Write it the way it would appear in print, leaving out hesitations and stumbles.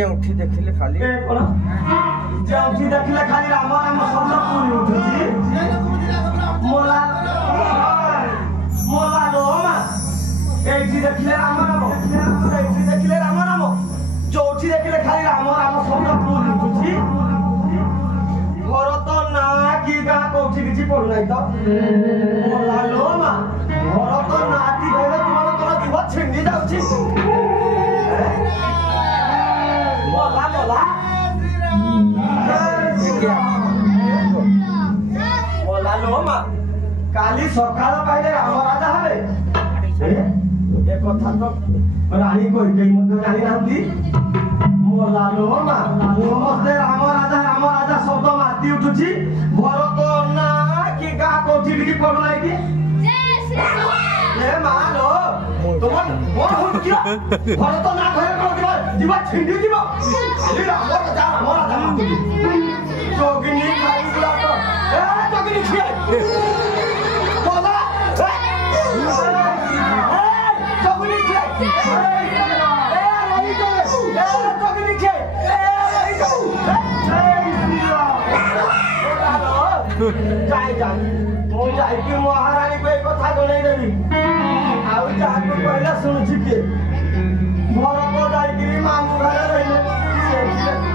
जेउठी देखिले खाली ए कोन जेउठी देखिले खाली राम राम शब्द पूरी उठुची मोला मोला रोमा एठी देखिले राम राम एठी देखिले राम राम जोठी देखिले खाली राम राम शब्द पूरी उठुची घर तो ना की गा कोठी किछि पडु नाही तो मोला रोमा घर तो नाती भेले तुमर कोन दिव छिंडी जाउची मोला मोला मोला लोमा काली सकाळ पाइले राम राजा हवे ए कथा तो रानी कोई कई मते जानि नांती मोला लोमा मते राम राजा शब्द माती उठुची भरत ना की गा कोठी की पडु नाही की ए मालो তোমার বড় হল কি ভরত না ঘরে কোন দিবা ছিন্ডি দিব খালি রাম রাজা যোগিনী খাইলা তো এ যোগিনী ছিয়ে বাবা এ যোগিনী ছিয়ে এ রই তো এ যোগিনী ছিয়ে এ রই তো যাই যাই মো যাই কি মহারানী কই কথা জনাই দেবি आउ जाके पहले सुन छिके भरत जाई मामू घर रहिले